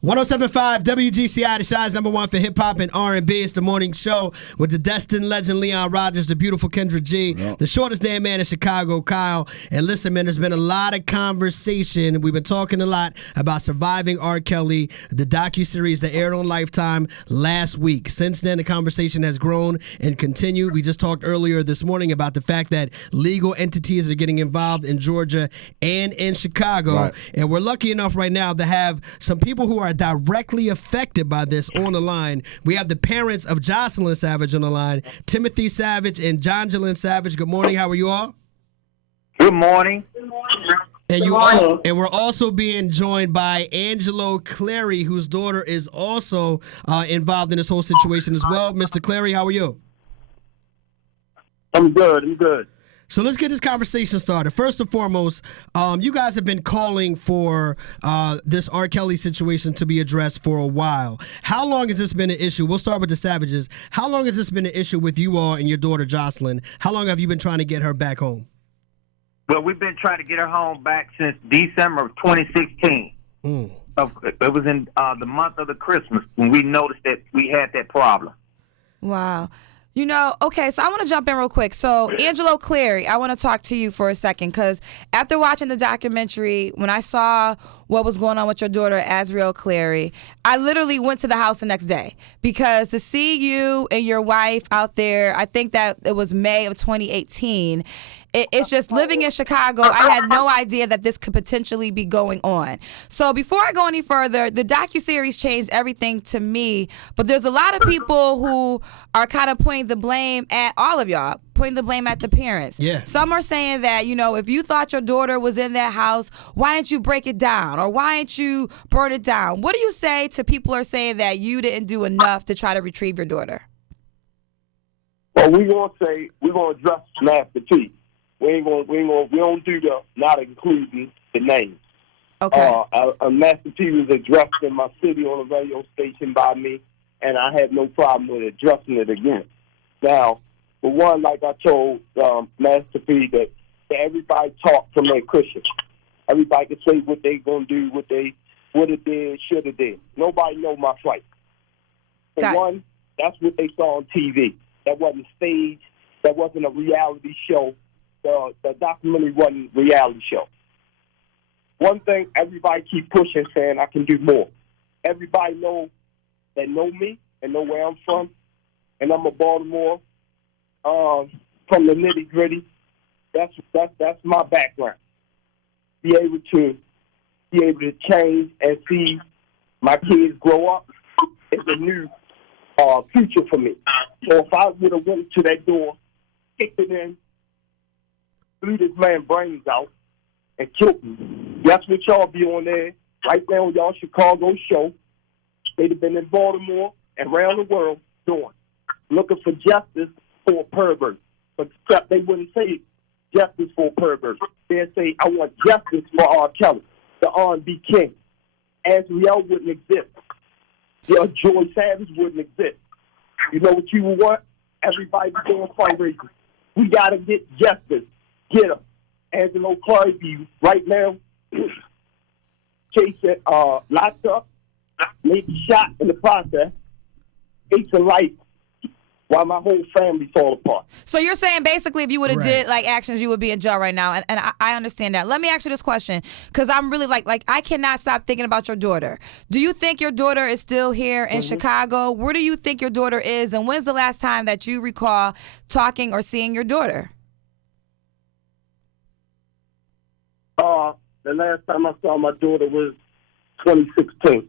107.5 WGCI, the size number one for hip-hop and R&B. It's the morning show with the destined legend Leon Rogers, the beautiful Kendra G, the shortest damn man in Chicago, Kyle. And listen, man, there's been a lot of conversation. We've been talking a lot about Surviving R. Kelly, the docuseries that aired on Lifetime last week. Since then, the conversation has grown and continued. We just talked earlier this morning about the fact that legal entities are getting involved in Georgia and in Chicago. Right. And we're lucky enough right now to have some people who are directly affected by this on the line. We have the parents of Joceyln Savage on the line, Timothy Savage and Joceyln Savage. Good morning. How are you all? Good morning. And we're also being joined by Azriel Clary, whose daughter is also involved in this whole situation as well. Mr. Clary, how are you? I'm good. So let's get this conversation started. First and foremost, you guys have been calling for this R. Kelly situation to be addressed for a while. How long has this been an issue? We'll start with the Savages. How long has this been an issue with you all and your daughter Joceyln? How long have you been trying to get her back home? Well, we've been trying to get her home back since December of 2016. It was in the month of the Christmas when we noticed that we had that problem. Wow. You know, okay, so I want to jump in real quick. So, Azriel Clary, I want to talk to you for a second because after watching the documentary, when I saw what was going on with your daughter, Azriel Clary, I literally went to the house the next day because to see you and your wife out there, I think that it was May of 2018, it's just living in Chicago. I had no idea that this could potentially be going on. So before I go any further, the docuseries changed everything to me, but there's a lot of people who are kind of pointing the blame at all of y'all, pointing the blame at the parents. Yeah. Some are saying that, you know, if you thought your daughter was in that house, why didn't you break it down? Or why didn't you burn it down? What do you say to people who are saying that you didn't do enough to try to retrieve your daughter? Well, we're gonna address Master T. We don't do the not including the names. Okay. Master T was addressed in my city on a radio station by me, and I had no problem with addressing it again. Now, for one, like I told Master P, that everybody talk from their cushion. Everybody can say what they gonna do, what it did, should have did. Nobody know my fight. For one, that's what they saw on TV. That wasn't staged. That wasn't a reality show. The documentary wasn't a reality show. One thing, everybody keep pushing, saying I can do more. Everybody know me and know where I'm from, and I'm a Baltimore from the nitty gritty. That's my background. Be able to change and see my kids grow up is a new future for me. So if I would have went to that door, kicked it in, blew this man's brains out, and killed him. That's what y'all be on there right now on y'all Chicago show. They'd have been in Baltimore and around the world doing, looking for justice for a pervert. But except they wouldn't say justice for a pervert. They'd say, I want justice for R. Kelly, the R&B king. Azriel wouldn't exist. Joy Savage wouldn't exist. You know what you want? Everybody's doing fundraisers. We got to get justice. Get him. Azriel Clary right now, Chase locked up, maybe shot in the process, takes a life while my whole family fall apart. So you're saying basically if you would have did like actions, you would be in jail right now, and I understand that. Let me ask you this question, because I'm really like I cannot stop thinking about your daughter. Do you think your daughter is still here in Chicago? Where do you think your daughter is, and when's the last time that you recall talking or seeing your daughter? The last time I saw my daughter was 2016.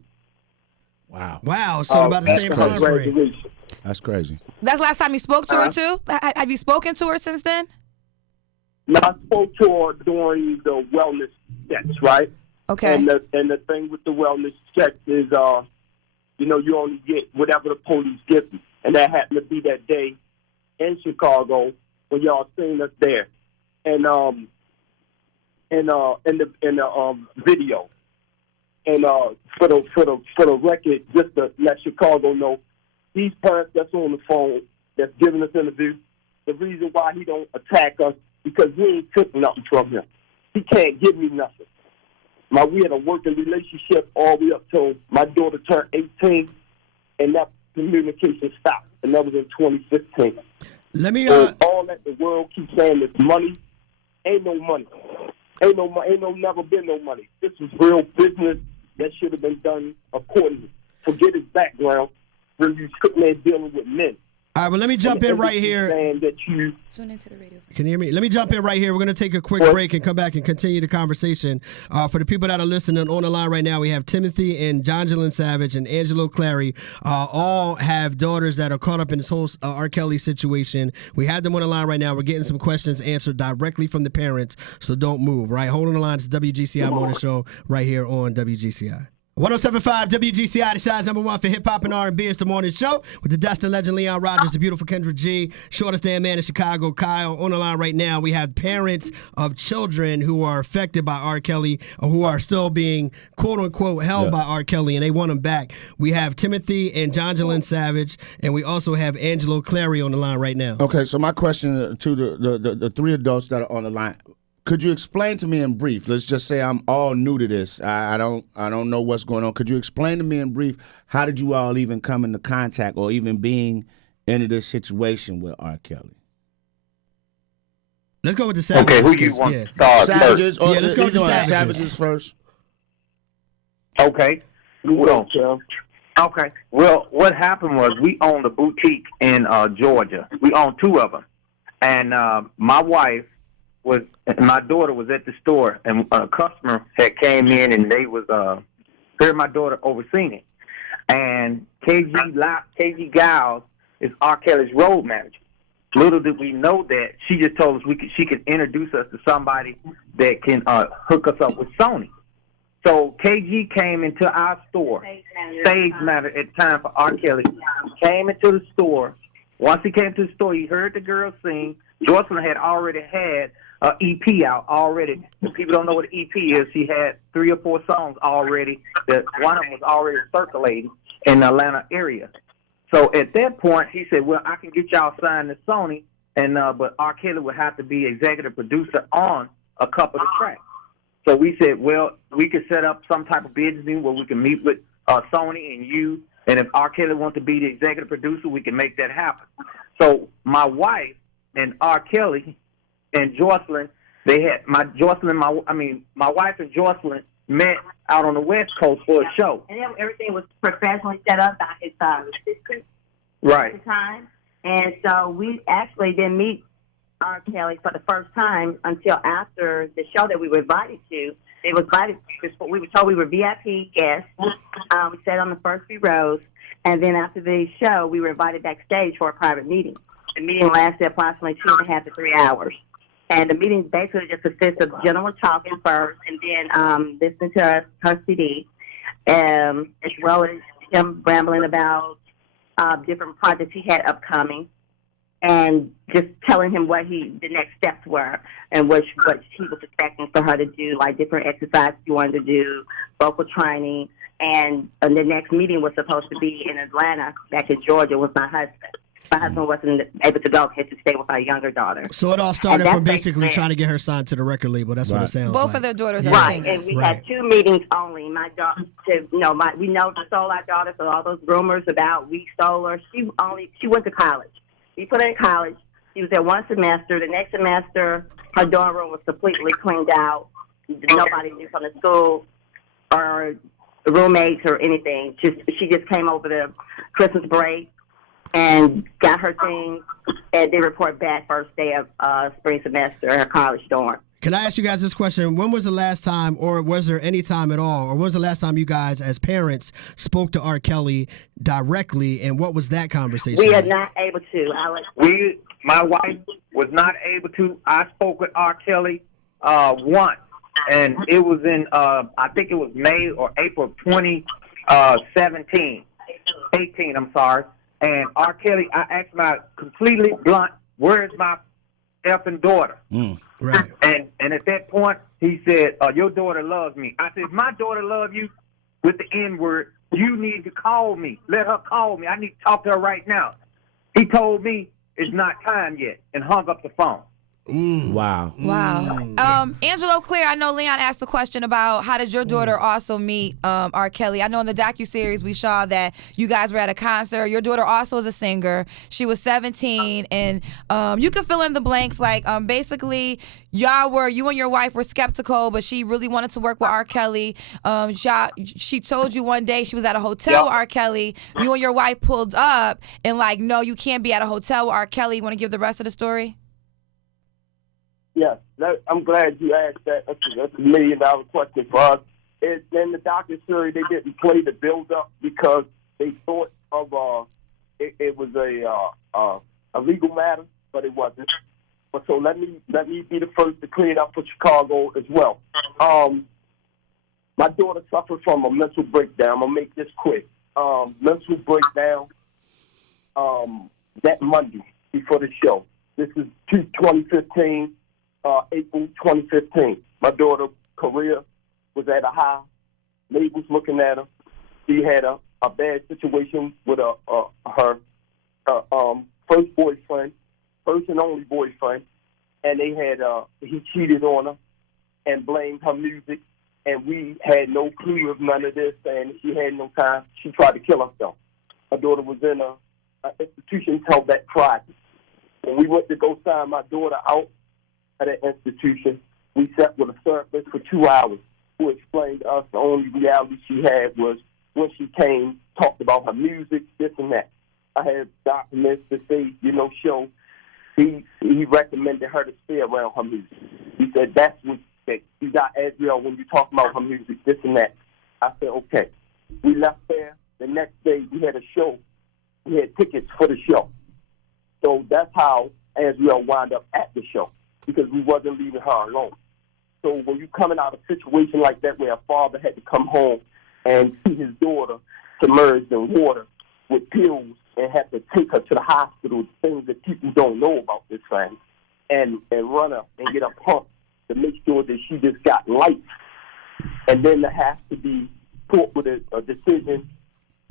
Wow. So about the same time frame. That's crazy. That's the last time you spoke to her too? Have you spoken to her since then? No, I spoke to her during the wellness checks, right? Okay. And the thing with the wellness checks is, you only get whatever the police give you, and that happened to be that day in Chicago when y'all seen us there, and in the video, and for the record, just to let Chicago know, these parents that's on the phone that's giving us interviews, the reason why he don't attack us because we ain't took nothing from him. He can't give me nothing. We had a working relationship all the way up till my daughter turned 18, and that communication stopped, and that was in 2015. Let me. All that the world keeps saying is money. Ain't no money. Ain't never been no money. This is real business that should have been done accordingly. Forget his background. When you sitting there dealing with men. All right, well, let me jump in right here. Tune into the radio. Can you hear me? Let me jump in right here. We're going to take a quick break and come back and continue the conversation. For the people that are listening on the line right now, we have Timothy and Joceyln Savage and Azriel Clary. All have daughters that are caught up in this whole R. Kelly situation. We have them on the line right now. We're getting some questions answered directly from the parents, so don't move, right? Hold on the line. It's the WGCI Morning Show right here on WGCI. 107.5 WGCI, the size number one for hip-hop and R&B. It's the morning show with the Destin legend Leon Rogers, the beautiful Kendra G, shortest damn man in Chicago, Kyle. On the line right now, we have parents of children who are affected by R. Kelly or who are still being, quote-unquote, held by R. Kelly, and they want him back. We have Timothy and Joceyln Savage, and we also have Azriel Clary on the line right now. Okay, so my question to the three adults that are on the line, could you explain to me in brief? Let's just say I'm all new to this. I don't know what's going on. Could you explain to me in brief, how did you all even come into contact or even being into this situation with R. Kelly? Let's go with the Savages. Okay, who do you want to start Savages? first? Or let's go with the Savages. Savages first. Okay. Well, what happened was we owned a boutique in Georgia. We owned two of them. And my wife my daughter was at the store, and a customer had came in, and they was her and my daughter overseeing it. And KG Giles is R. Kelly's road manager. Little did we know that she just told us she could introduce us to somebody that can hook us up with Sony. So KG came into our store, stage manager at the time for R. Kelly, came into the store. Once he came to the store, he heard the girls sing. Joceyln had already had an EP out already. If people don't know what an EP is, she had 3 or 4 songs already. That one of them was already circulating in the Atlanta area. So at that point, he said, well, I can get y'all signed to Sony, and but R. Kelly would have to be executive producer on a couple of tracks. So we said, well, we could set up some type of business meeting where we can meet with Sony and you, and if R. Kelly wants to be the executive producer, we can make that happen. So my wife and R. Kelly and Joceyln, my wife and Joceyln met out on the West Coast for a show. And then everything was professionally set up by his assistant right. at the time. And so we actually didn't meet R. Kelly for the first time until after the show that we were invited to. We were told we were VIP guests. We sat on the first few rows. And then after the show, we were invited backstage for a private meeting. The meeting lasted approximately 2.5 to 3 hours. And the meeting basically just consists of gentlemen talking first and then listening to her CD, as well as him rambling about different projects he had upcoming and just telling him what the next steps were and what he was expecting for her to do, like different exercises he wanted to do, vocal training. And the next meeting was supposed to be in Atlanta, back in Georgia, with my husband. My husband wasn't able to go. He had to stay with our younger daughter. So it all started from basically trying to get her signed to the record label. That's what it sounds like. Both of their daughters are right, singers. and we had 2 meetings only. My daughter, we know we stole our daughter, so all those rumors about we stole her. She went to college. We put her in college. She was there one semester. The next semester, her dorm room was completely cleaned out. Nobody knew from the school or roommates or anything. She just came over the Christmas break and got her things, and they report back first day of spring semester at her college dorm. Can I ask you guys this question? When was the last time, or was there any time at all, or when was the last time you guys as parents spoke to R. Kelly directly, and what was that conversation? We are not able to, Alex. My wife was not able to. I spoke with R. Kelly once, and it was in, I think it was May or April of 2017. 18, I'm sorry. And R. Kelly, I asked my completely blunt, where's my effing daughter? Right. And at that point, he said, your daughter loves me. I said, if my daughter loves you with the N-word, you need to call me. Let her call me. I need to talk to her right now. He told me it's not time yet and hung up the phone. Wow. Wow. Angelo Claire, I know Leon asked a question about how did your daughter also meet R. Kelly. I know in the docuseries we saw that you guys were at a concert. Your daughter also is a singer. She was 17, and you can fill in the blanks. Like basically, you and your wife were skeptical, but she really wanted to work with R. Kelly. She told you one day she was at a hotel with R. Kelly. You and your wife pulled up and like, no, you can't be at a hotel with R. Kelly. You want to give the rest of the story? Yes, I'm glad you asked that. That's $1 million question for us. In the docuseries, they didn't play the build-up because they thought of it was a legal matter, but it wasn't. But so let me be the first to clear it up for Chicago as well. My daughter suffered from a mental breakdown. I'm gonna make this quick. Mental breakdown. That Monday before the show. This is 2015. April 2015. My daughter, career, was at a high. Labels looking at her. She had a bad situation with her first boyfriend, first and only boyfriend, and they had he cheated on her and blamed her music, and we had no clue of none of this, and she had no time. She tried to kill herself. My daughter was in an institution held back Friday. When we went to go sign my daughter out at an institution, we sat with a therapist for 2 hours who explained to us the only reality she had was when she came, talked about her music, this and that. I had documents to say, show he recommended her to stay around her music. He said, that's what you got Azriel when you talk about her music, this and that. I said, okay. We left there. The next day, we had a show. We had tickets for the show. So that's how Azriel wound up at the show, because we wasn't leaving her alone. So when you coming out of a situation like that where a father had to come home and see his daughter submerged in water with pills and have to take her to the hospital, things that people don't know about this thing, and run her and get her pumped to make sure that she just got life. And then there has to be put with a decision,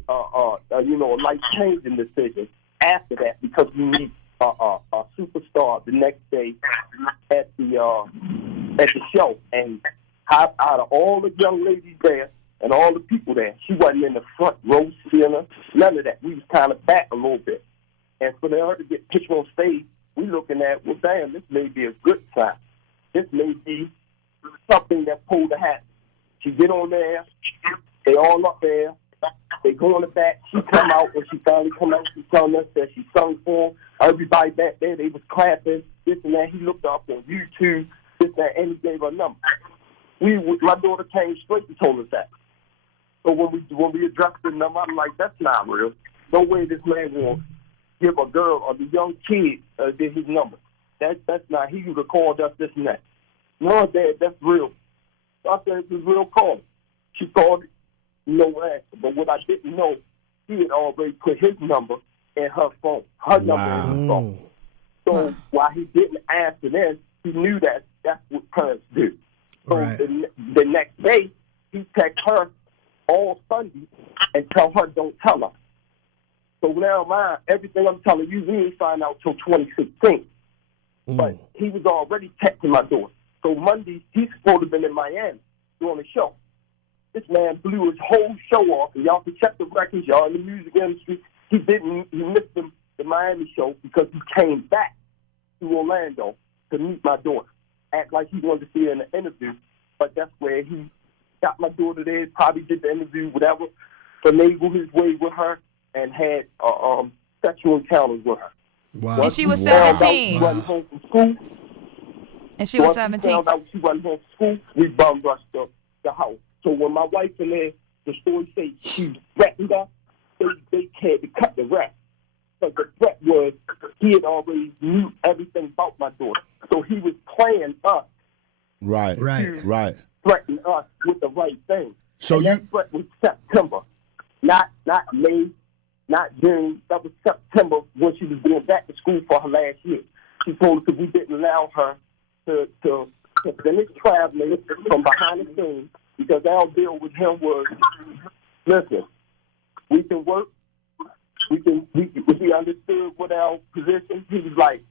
a life-changing decision after that, because we need a superstar the next day at the show. And out of all the young ladies there and all the people there, she wasn't in the front row center, none of that. We was kind of back a little bit. And for her to get pitched on stage, we looking at, well, damn, this may be a good sign. This may be something that's supposed to happen. She get on there, they all up there, they go on the back, she come out, when she finally come out, she telling us that she sung for him. Everybody back there, they was clapping, this and that. He looked up on YouTube, this and that, and he gave her a number. My daughter came straight and told us that. So when we addressed the number, I'm like, that's not real. No way this man will give a girl or the young kid his number. That's not. He would have called us this and that. No, Dad, that's real. So I said, it's a real call. She called it, no answer. But what I didn't know, he had already put his number in her phone, her number in his phone. So while he didn't answer then, he knew that that's what parents do. So the next day, he texted her all Sunday and tell her, don't tell her. So now everything I'm telling you, we didn't find out till 2016. But he was already texting my daughter. So Monday, he's supposed to have been in Miami doing a show. This man blew his whole show off, and y'all can check the records, y'all in the music industry. He missed the Miami show because he came back to Orlando to meet my daughter. Act like he wanted to see her in the interview, but that's where he got my daughter there, probably did the interview, whatever, finagled his way with her, and had sexual encounters with her. Wow. And she was 17. She wasn't home from school. And she was 17. Found out she wasn't home from school, we bum rushed the house. So when my wife in there, the story says she threatened us, they had to cut the rest. But the threat was he had already knew everything about my daughter. So he was playing us. Right. Threatening us with the right thing. So that threat was September, not May, not June. That was September when she was going back to school for her last year. She told us that we didn't allow her to finish traveling from behind the scenes, because our deal with him was, listen, we can work, we understood what our position. He was like,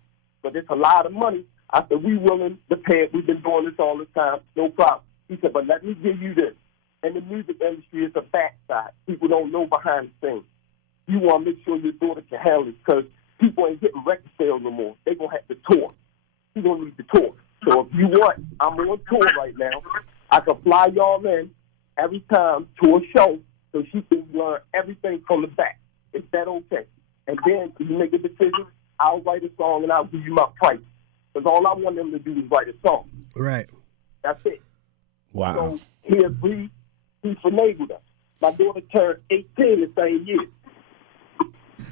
but it's a lot of money I said, we willing to pay it. We've been doing this all this time. No problem. He said, but let me give you this. And the music industry is a backside. People don't know behind the scenes. You want to make sure your daughter can handle it because people ain't getting record sales no more. They're going to have to tour. You're going to need to tour. So if you want, I'm on tour right now. I can fly y'all in every time to a show so she can learn everything from the back. Is that okay? And then if you make a decision, I'll write a song and I'll give you my price. Because all I want them to do is write a song. Right. That's it. Wow. So he agreed. He finagled us. My daughter turned 18 the same year.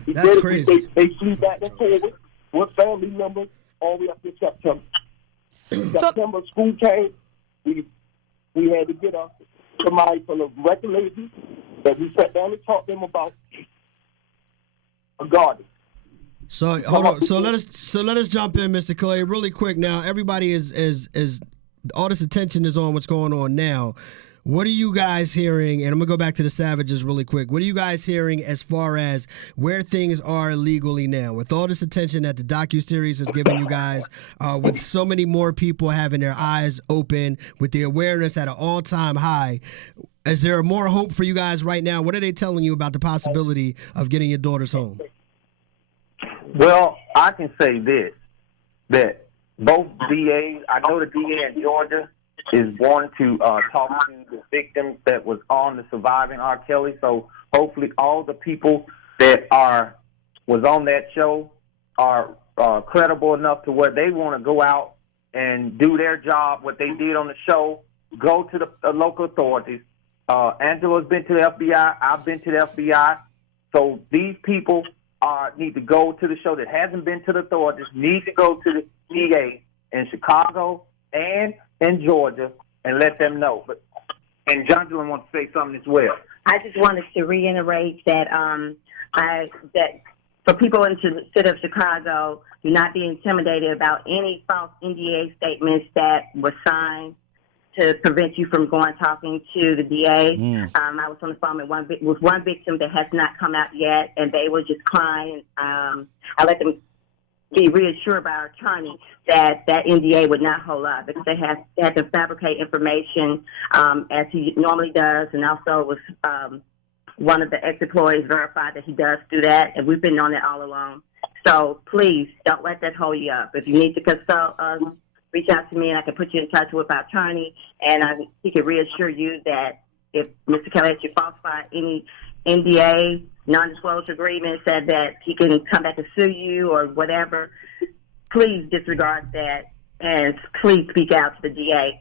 That's crazy. They flew back and forward with family members all the way up to September. September, school came. We had to get somebody from the record label that we sat down and talked to them about a garden. So hold on. So let us jump in, Mr. Clay, really quick. Now everybody is all this attention is on what's going on now. What are you guys hearing? And I'm gonna go back to the Savages really quick. What are you guys hearing as far as where things are legally now, with all this attention that the docuseries has given you guys, with so many more people having their eyes open, with the awareness at an all-time high? Is there more hope for you guys right now? What are they telling you about the possibility of getting your daughters home? Well, I can say this, that both DAs, I know the DA in Georgia is wanting to talk to the victims that was on the Surviving R. Kelly. So hopefully all the people that was on that show are credible enough to where they want to go out and do their job, what they did on the show, go to the local authorities. Angela's been to the FBI. I've been to the FBI. So these people need to go to the show that hasn't been to the authorities, need to go to the DA in Chicago and in Georgia and let them know. And Joceyln wants to say something as well. I just wanted to reiterate that that for people in the city of Chicago, do not be intimidated about any false NDA statements that were signed to prevent you from going talking to the DA. I was on the phone with one victim that has not come out yet, and they were just crying. I let them be reassured by our attorney that NDA would not hold up because they had to fabricate information as he normally does, and also was one of the ex-employees verified that he does do that, and we've been on it all along. So please don't let that hold you up. If you need to consult us, reach out to me, and I can put you in touch with our attorney, and he can reassure you that if Mr. Kelly has you falsify any NDA, non-disclosure agreement, said that he can come back and sue you or whatever, please disregard that, and please speak out to the DA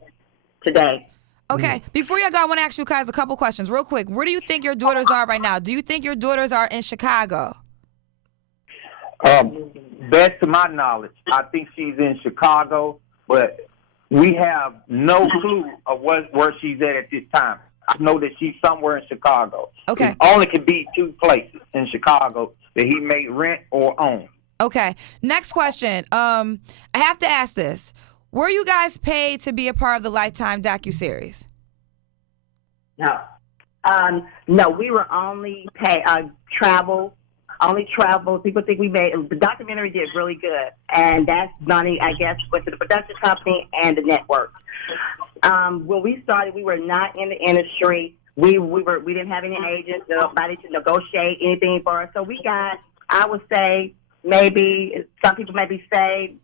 today. Okay, before you go, I want to ask you guys a couple questions real quick. Where do you think your daughters are right now? Do you think your daughters are in Chicago? Best to my knowledge, I think she's in Chicago, but we have no clue of where she's at this time. I know that she's somewhere in Chicago. Okay. It only could be two places in Chicago that he may rent or own. Okay. Next question. I have to ask this. Were you guys paid to be a part of the Lifetime docuseries? No. No, we were only paid travel. Only travel. People think we made the documentary did really good, and that's money, I guess, went to the production company and the network. When we started, we were not in the industry. We didn't have any agents, nobody to negotiate anything for us. So we got, I would say, maybe some people maybe say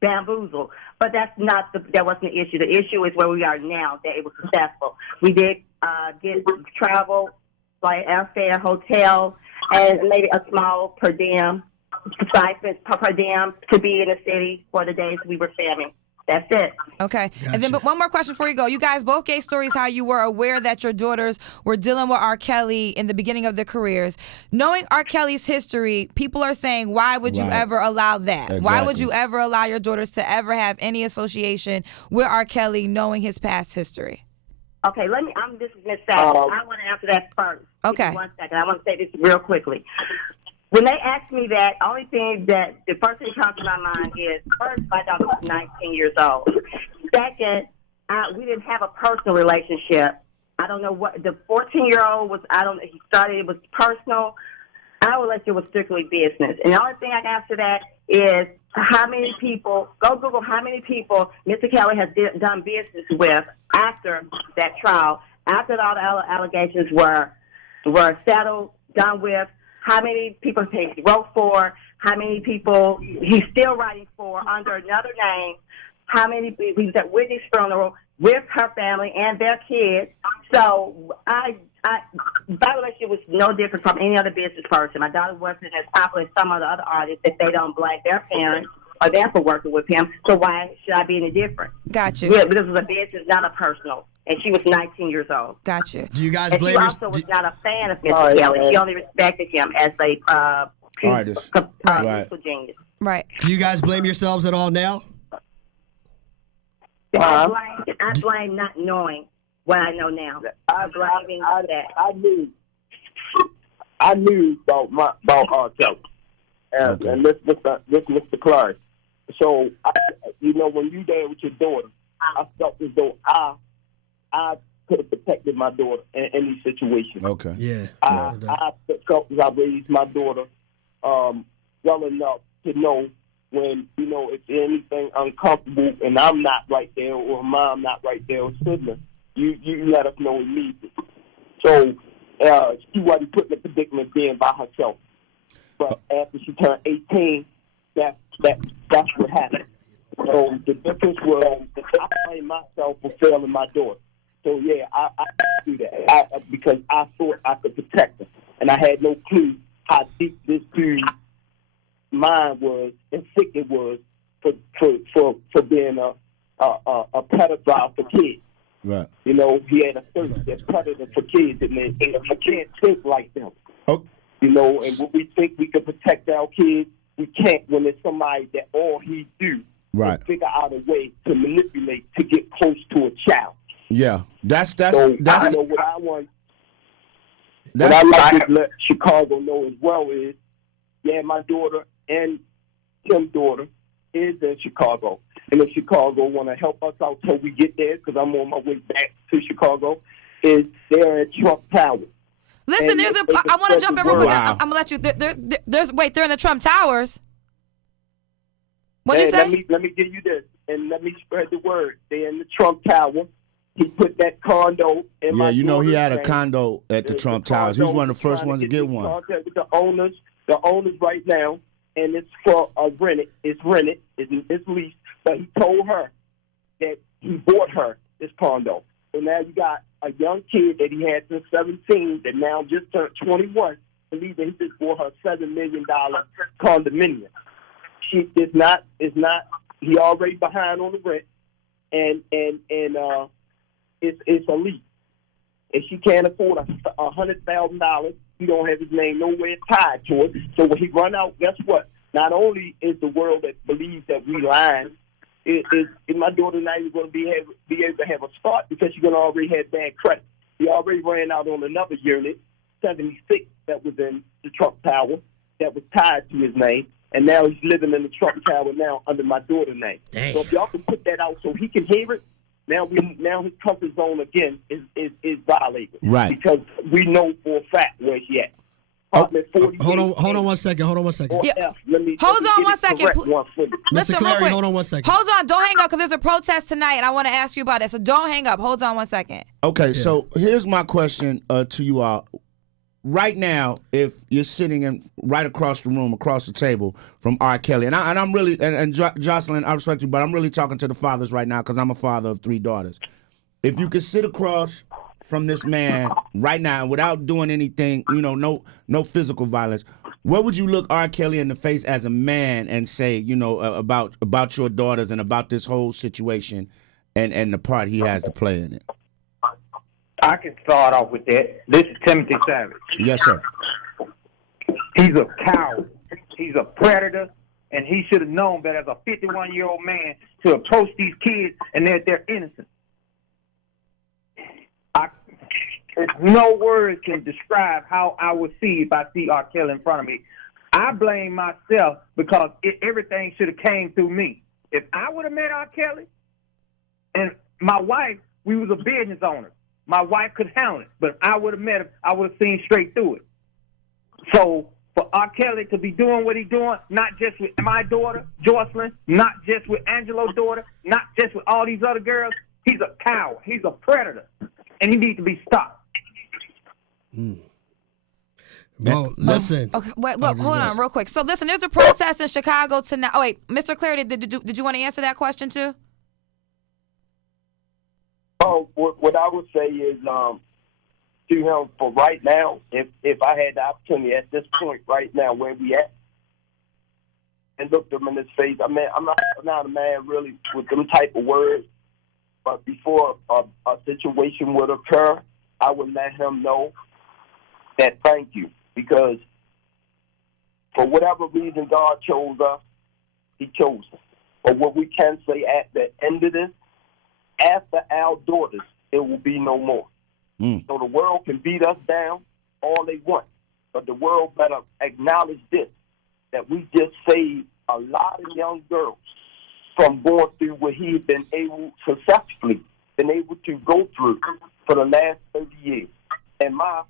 bamboozled, but that wasn't the issue. The issue is where we are now, that it was successful. We did get travel, like airfare, hotel, and maybe a small per diem stipend per diem to be in the city for the days we were filming. That's it. Okay. Gotcha. And then but one more question before you go. You guys both gave stories how you were aware that your daughters were dealing with R. Kelly in the beginning of their careers. Knowing R. Kelly's history, people are saying, why would you ever allow that? Exactly. Why would you ever allow your daughters to ever have any association with R. Kelly knowing his past history? Okay, this is Ms. Savage. I want to answer that first. Okay. Give me 1 second. I want to say this real quickly. When they asked me that, the first thing that comes to my mind is, first, my daughter was 19 years old. Second, we didn't have a personal relationship. I don't know what, the 14-year-old was, he started, it was personal. I would let you, it was strictly business. And the only thing I can answer that is how many people, go Google how many people Mr. Kelly has done business with after that trial, after all the allegations were settled, done with, how many people he wrote for, how many people he's still writing for under another name, how many people he's at Whitney's funeral with her family and their kids. So my relationship was no different from any other business person. My daughter wasn't as popular as some of the other artists if they don't blame their parents or them for working with him. So why should I be any different? Got you. Yeah, but this was a business, not a personal. And she was 19 years old. Got you. Do you guys And blame she your- also was not a fan of Mr. Kelly. She only respected him as a Artist. musical genius. Right. Do you guys blame yourselves at all now? I blame not knowing what I know now. I knew about R. Kelly, and this Mr. Clary. So when you there with your daughter, I felt as though I could have protected my daughter in any situation. Okay. Yeah. I felt as I raised my daughter well enough to know when, if anything uncomfortable and I'm not right there or mom not right there or sibling, you let us know immediately. So she wasn't put in a predicament being by herself. But after she turned 18, that's what happened. So the difference was I blame myself for failing my daughter. So yeah, I do that because I thought I could protect her, and I had no clue how deep this dude's mind was and thick it was for being a pedophile for kids. Right. He had a thirst that's predator for kids, and I can't think like them. Oh. And when we think we can protect our kids, we can't when there's somebody that all he do Right. is figure out a way to manipulate to get close to a child. Yeah. That's I know what I want. What that's I like to let Chicago know as well is, my daughter and Tim's daughter is in Chicago. And if Chicago want to help us out till we get there, because I'm on my way back to Chicago, is they're at Trump Tower. Listen, And I want to jump in real quick. Wow. I'm going to let you. They're in the Trump Towers. What'd you say? Let me give you this, and let me spread the word. They're in the Trump Tower. He put that condo in my he daughter's had a name. condo at the Trump Towers. He was one of the first ones to get one. Contact with the owners right now, and it's for rented. It's rented. It's leased. But he told her that he bought her this condo. So now you got a young kid that he had since 17 that now just turned 21. Believe that he just bought her $7 million condominium. She is not. He already behind on the rent, and it's a lease. And she can't afford $100,000. He don't have his name nowhere tied to it. So when he run out, guess what? Not only is the world that believes that we lying, my daughter not even going to be able to have a start because she's going to already have bad credit. He already ran out on another unit, 76, that was in the Trump Tower, that was tied to his name. And now he's living in the Trump Tower now under my daughter's name. Damn. So if y'all can put that out so he can hear it, now his comfort zone again is violated. Right. Because we know for a fact where he at. Hold on 1 second. Yeah. Hold on 1 second. Listen, Mr. real Clary, quick. hold on 1 second. Hold on. Don't hang up because there's a protest tonight, and I want to ask you about it. So don't hang up. Hold on 1 second. Okay, so here's my question to you all. Right now, if you're sitting right across the room, across the table from R. Kelly, and I'm really, and Joceyln, I respect you, but I'm really talking to the fathers right now because I'm a father of 3 daughters. If you could sit across from this man right now without doing anything, no physical violence, what would you look R. Kelly in the face as a man and say, about your daughters and about this whole situation and the part he has to play in it? I can start off with that. This is Timothy Savage. Yes, sir. He's a coward. He's a predator, and he should have known better as a 51-year-old man to approach these kids and they're innocent. No words can describe how I would see if I see R. Kelly in front of me. I blame myself because everything should have came through me. If I would have met R. Kelly and my wife, we was a business owner. My wife could handle it, but if I would have met him, I would have seen straight through it. So for R. Kelly to be doing what he's doing, not just with my daughter, Joceyln, not just with Angelo's daughter, not just with all these other girls. He's a coward. He's a predator. And he needs to be stopped. Well, listen. Okay, wait, look, hold on real quick. So, listen, there's a protest in Chicago tonight. Oh, wait, Mr. Clary, did you want to answer that question, too? Oh, what I would say is to him for right now, if I had the opportunity at this point right now where we at, and looked him in his face, I mean, I'm not a man really with them type of words, but before a situation would occur, I would let him know that thank you, because for whatever reason God chose us, he chose us. But what we can say at the end of this, after our daughters, it will be no more. So the world can beat us down all they want, but the world better acknowledge this, that we just saved a lot of young girls from going through what he's been able successfully been able to go through for the last 30 years. And my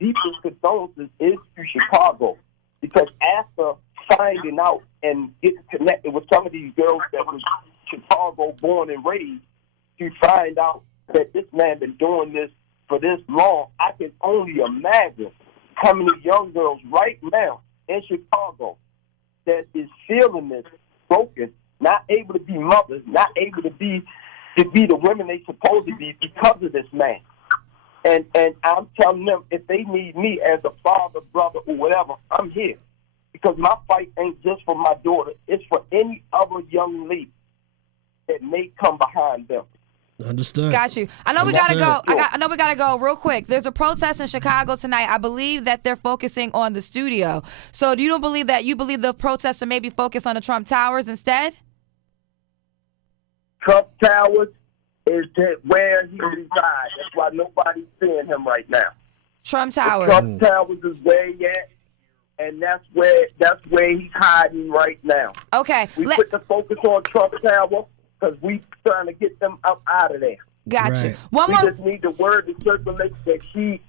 deepest condolences is to Chicago, because after finding out and getting connected with some of these girls that was Chicago born and raised, to find out that this man been doing this for this long, I can only imagine how many young girls right now in Chicago that is feeling this, broken, not able to be mothers, not able to be the women they supposed to be because of this man. And I'm telling them, if they need me as a father, brother, or whatever, I'm here. Because my fight ain't just for my daughter. It's for any other young lady that may come behind them. Understood. Got you. I know we gotta go. I know we gotta go real quick. There's a protest in Chicago tonight. I believe that they're focusing on the studio. So do you don't believe that? You believe the protests are maybe focused on the Trump Towers instead? Trump Towers is where he resides. That's why nobody's seeing him right now. Trump Towers. Trump Towers is where he at, and that's where he's hiding right now. Okay. We put the focus on Trump Tower because we trying to get them up out of there. Got you. Right. One We more. just need the word to circulate that she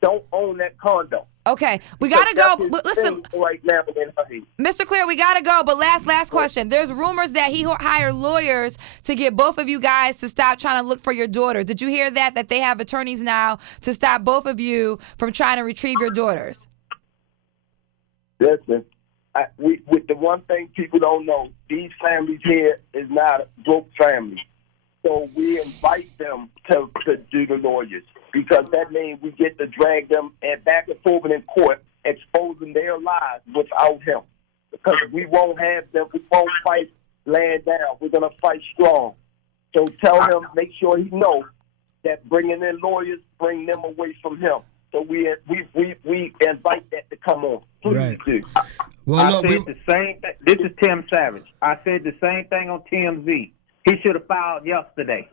don't own that condo. Okay, we gotta go. That's his Listen, thing right now in her head. Mr. Clary, we gotta go. But last question. There's rumors that he hired lawyers to get both of you guys to stop trying to look for your daughter. Did you hear that? That they have attorneys now to stop both of you from trying to retrieve your daughters. Listen, with the one thing people don't know, these families here is not a broke family. So we invite them to do the lawyers, because that means we get to drag them back and forth in court, exposing their lives without him. Because we won't have them, we won't fight laying down. We're going to fight strong. So tell him, make sure he knows that bringing in lawyers, bring them away from him. So we invite that to come on. Please Right. do. Well, I look, said the same thing. This is Tim Savage. I said the same thing on TMZ. He should have filed yesterday.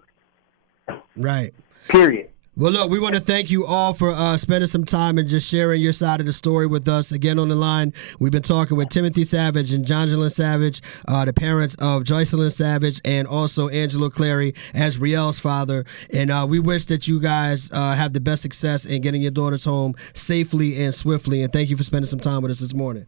right. Period. Well, look, we want to thank you all for spending some time and just sharing your side of the story with us. Again, on the line, we've been talking with Timothy Savage and Joceyln Savage, the parents of Joceyln Savage, and also Azriel Clary, Azriel's father. And we wish that you guys have the best success in getting your daughters home safely and swiftly. And thank you for spending some time with us this morning.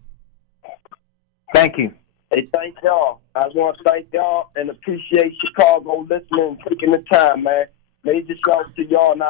Thank you. Hey, thank y'all. I want to thank y'all and appreciate Chicago listening and taking the time, man. Major shout out to y'all. And I